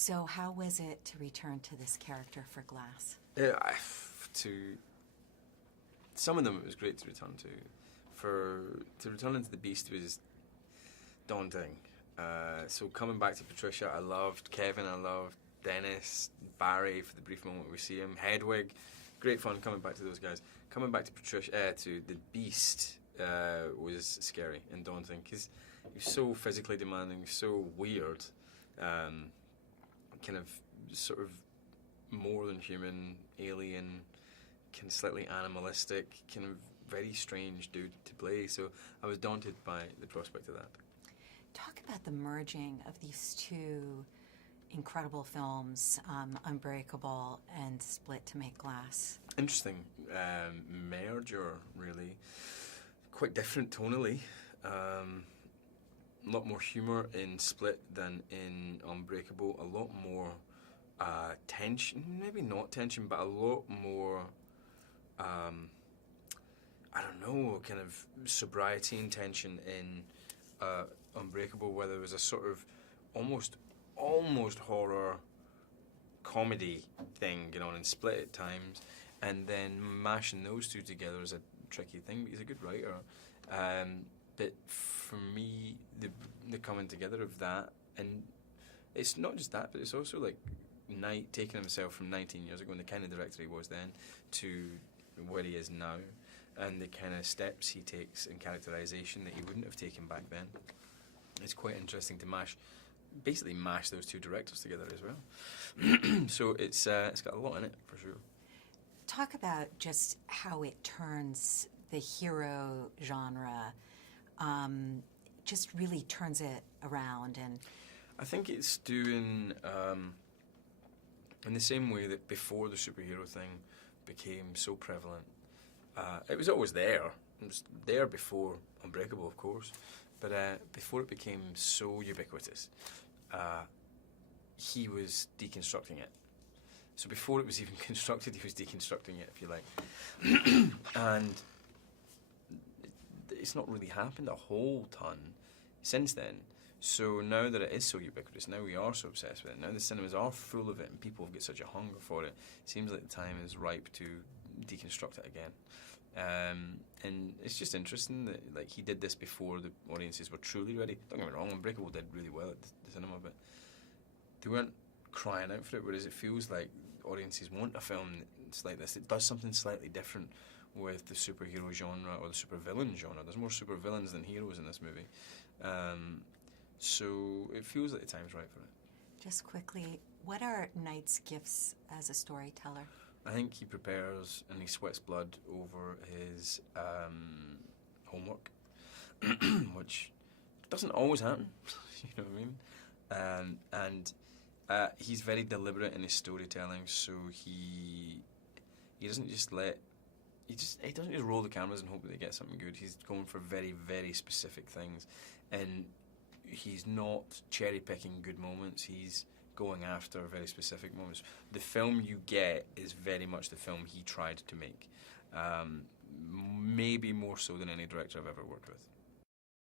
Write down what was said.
So how was it to return to this character for Glass? To some of them, it was great to return to. To return into the Beast was daunting. So coming back to Patricia, I loved Kevin, I loved Dennis, Barry for the brief moment we see him, Hedwig, great fun coming back to those guys. Coming back to Patricia, to the Beast was scary and daunting because he was so physically demanding, so weird, kind of sort of more than human, alien, kind of slightly animalistic, kind of very strange dude to play. So I was daunted by the prospect of that. Talk about the merging of these two incredible films, Unbreakable and Split, to make Glass. Interesting merger, really. Quite different tonally. A lot more humour in Split than in Unbreakable. A lot more tension, maybe not tension, but a lot more, I don't know, kind of sobriety and tension in Unbreakable, where there was a sort of almost horror comedy thing going on in Split at times, and then mashing those two together is a tricky thing, but he's a good writer. But for me, the coming together of that, and it's not just that, but it's also like Knight taking himself from 19 years ago and the kind of director he was then to where he is now, and the kind of steps he takes in characterization that he wouldn't have taken back then. It's quite interesting to basically mash those two directors together as well. So it's got a lot in it, for sure. Talk about just how it turns the hero genre, just really turns it around. And I think it's doing, in the same way that before the superhero thing became so prevalent, it was always there. It was there before Unbreakable, of course, but before it became so ubiquitous, he was deconstructing it. So before it was even constructed, he was deconstructing it, if you like. And it's not really happened a whole ton since then. So now that it is so ubiquitous, now we are so obsessed with it, now the cinemas are full of it and people have got such a hunger for it, it seems like the time is ripe to deconstruct it again. And it's just interesting that like he did this before the audiences were truly ready. Don't get me wrong, Unbreakable did really well at the cinema, but they weren't crying out for it, whereas it feels like audiences want a film that's like this. It does something slightly different with the superhero genre or the supervillain genre. There's more supervillains than heroes in this movie. So it feels like the time's right for it. Just quickly, what are Knight's gifts as a storyteller? I think he prepares and he sweats blood over his homework, which doesn't always happen. You know what I mean? And he's very deliberate in his storytelling, so he doesn't just he doesn't just roll the cameras and hope that they get something good. He's going for very, very specific things, and he's not cherry picking good moments. He's going after very specific moments. The film you get is very much the film he tried to make, maybe more so than any director I've ever worked with.